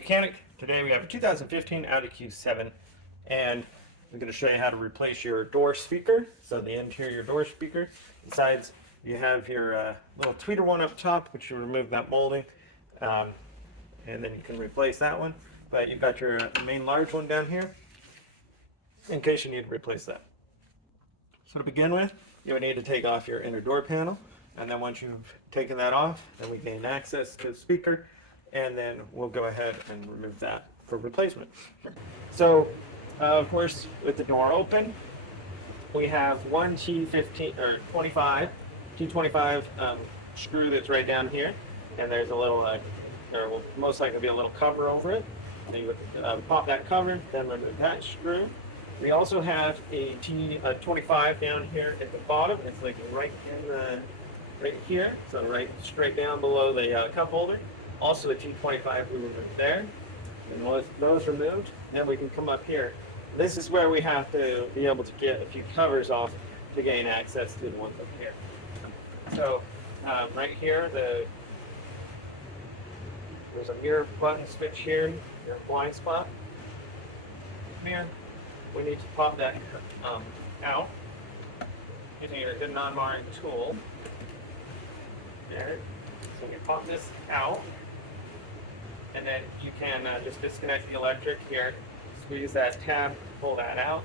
mechanic. Today we have a 2015 Audi Q7, and I'm going to show you how to replace your door speaker. So the interior door speaker. Besides, you have your little tweeter one up top, which you remove that molding, and then you can replace that one. But you've got your main large one down here, in case you need to replace that. So to begin with, you would need to take off your inner door panel, and then once you've taken that off, then we gain access to the speaker, and then we'll go ahead and remove that for replacement. So, of course, with the door open, we have one T15 or 25 T25 screw that's right down here, and there's a little, there will most likely be a little cover over it. And you would pop that cover, then remove that screw. We also have a T25 down here at the bottom. It's like right here, so right straight down below the cup holder. Also the T25 we removed there. And once those removed, then we can come up here. This is where we have to be able to get a few covers off to gain access to the ones up here. So right here, there's a mirror button switch here, your blind spot. Mirror. We need to pop that out using your non-marring tool. There. So you pop this out, and then you can just disconnect the electric here, squeeze that tab, pull that out,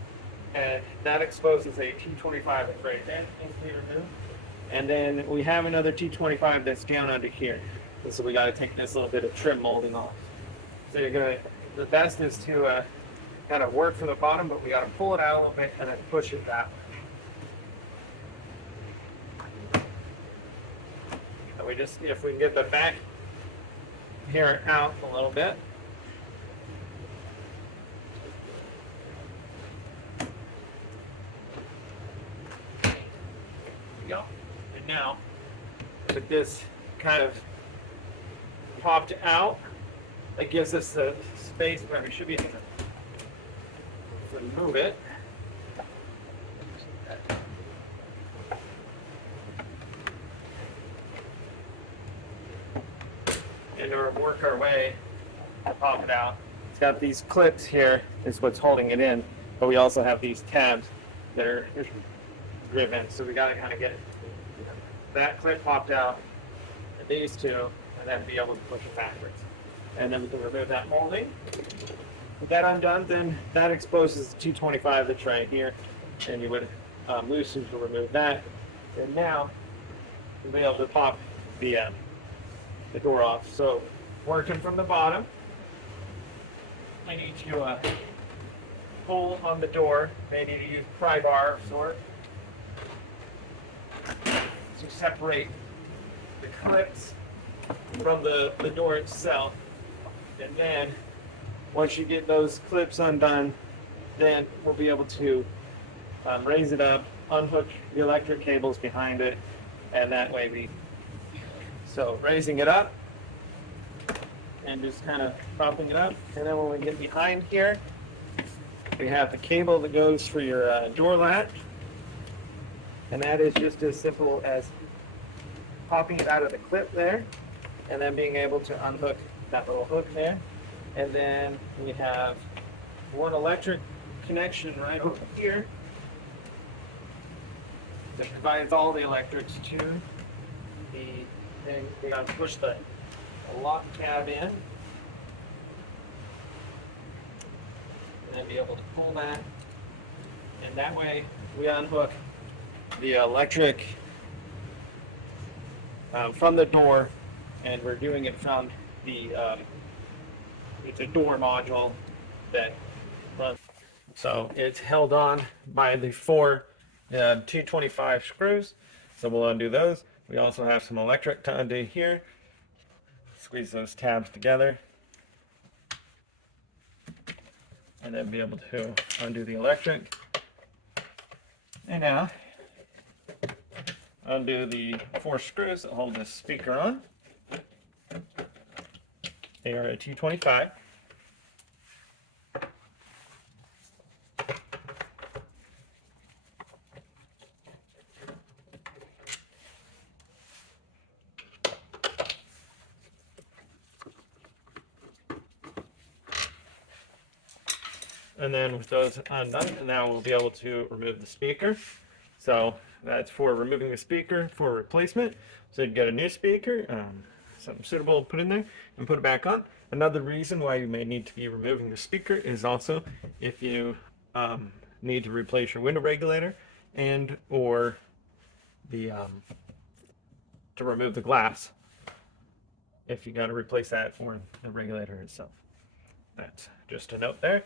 and that exposes a T25 that's right there, easily removed. And then we have another T25 that's down under here. And so we got to take this little bit of trim molding off. So the best is to kind of work from the bottom, but we got to pull it out a little bit and then push it that way. And we just, if we can get the back here out a little bit. There we go. And now, with this kind of popped out, that gives us the space where we should be able to remove it. And work our way to pop it out. It's got these clips here, is what's holding it in, but we also have these tabs that are driven, so we got to kind of get that clip popped out, and these two, and then be able to push it backwards. And then we can remove that molding. With that undone, then that exposes the T25 that's right here, and you would loosen to remove that. And now you'll be able to pop the door off. So working from the bottom, I need to pull on the door. Maybe to use pry bar of sort to separate the clips from the door itself. And then once you get those clips undone, then we'll be able to raise it up, unhook the electric cables behind it, and that way so raising it up and just kind of propping it up. And then when we get behind here, we have the cable that goes for your door latch. And that is just as simple as popping it out of the clip there, and then being able to unhook that little hook there. And then we have one electric connection right over here that provides all the electrics to the thing. We're going to push the lock tab in, and then be able to pull that. And that way we unhook the electric from the door, and we're doing it from the it's a door module that runs. So it's held on by the four T25 screws. So we'll undo those. We also have some electric to undo here. Squeeze those tabs together, and then be able to undo the electric. And now undo the four screws that hold this speaker on. They are a T25. And then with those undone, now we'll be able to remove the speaker. So that's for removing the speaker for replacement. So you get a new speaker, something suitable to put in there, and put it back on. Another reason why you may need to be removing the speaker is also if you need to replace your window regulator and or the to remove the glass if you got to replace that or the regulator itself. That's just a note there.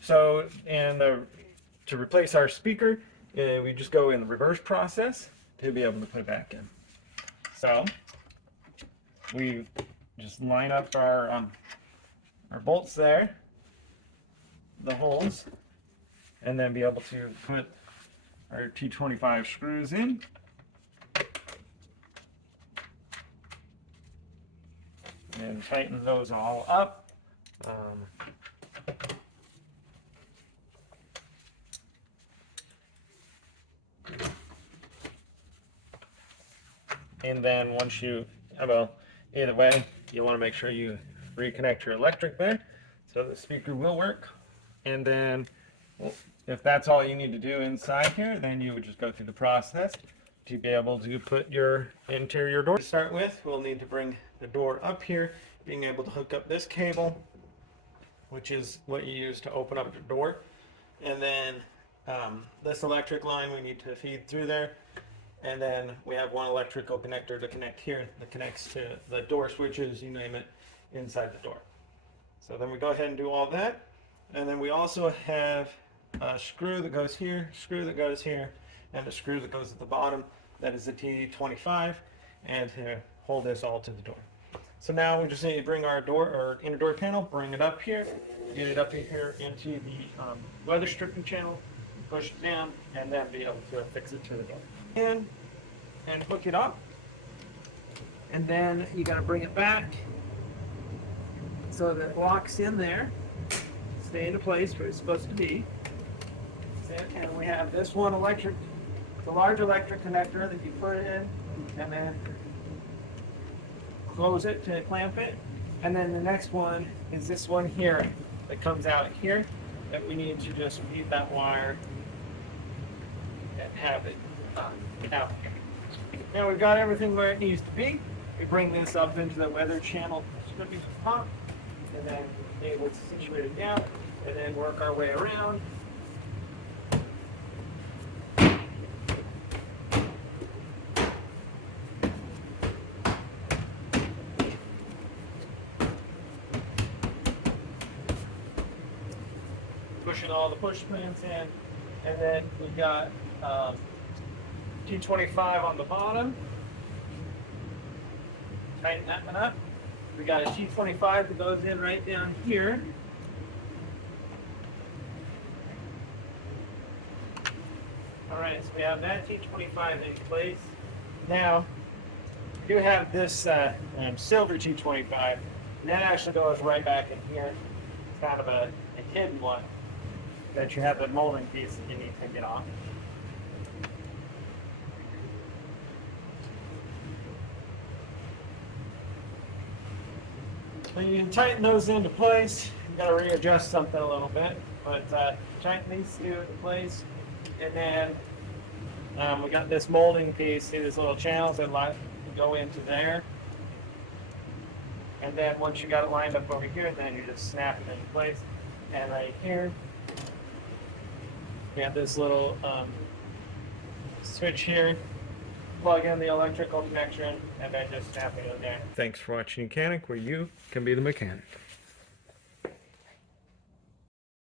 So, to replace our speaker, we just go in the reverse process to be able to put it back in. So, we just line up our bolts there, the holes, and then be able to put our T25 screws in. And tighten those all up. And then once you, well, either way, you want to make sure you reconnect your electric there so the speaker will work. And then if that's all you need to do inside here, then you would just go through the process to be able to put your interior door. To start with, we'll need to bring the door up here, being able to hook up this cable, which is what you use to open up the door. And then this electric line we need to feed through there. And then we have one electrical connector to connect here that connects to the door switches, you name it, inside the door. So then we go ahead and do all that. And then we also have a screw that goes here, screw that goes here, and a screw that goes at the bottom. That is the T25, and to hold this all to the door. So now we just need to bring our door, or inner door panel, bring it up here, get it up here into the weather stripping channel, push it down, and then be able to fix it to the door. And hook it up, and then you got to bring it back so that it locks in there, stay into place where it's supposed to be. And we have this one electric, the large electric connector that you put in, and then close it to clamp it. And then the next one is this one here that comes out here that we need to just feed that wire and have it out. Now we've got everything where it needs to be. We bring this up into the weather channel stripping pump, and then be able to situate it down, and then work our way around. Pushing all the push pins in, and then we've got T25 on the bottom. Tighten that one up. We got a T25 that goes in right down here. All right, so we have that T25 in place. Now, we do have this silver T25, and that actually goes right back in here. It's kind of a hidden one that you have the molding piece that you need to get off. So you can tighten those into place. You got to readjust something a little bit, but tighten these two into place, and then we got this molding piece. See these little channels that go into there, and then once you got it lined up over here, then you just snap it into place. And right here, we have this little switch here. Plug in the electrical connection, and then just snap it in there. Thanks for watching Mechanic, where you can be the mechanic.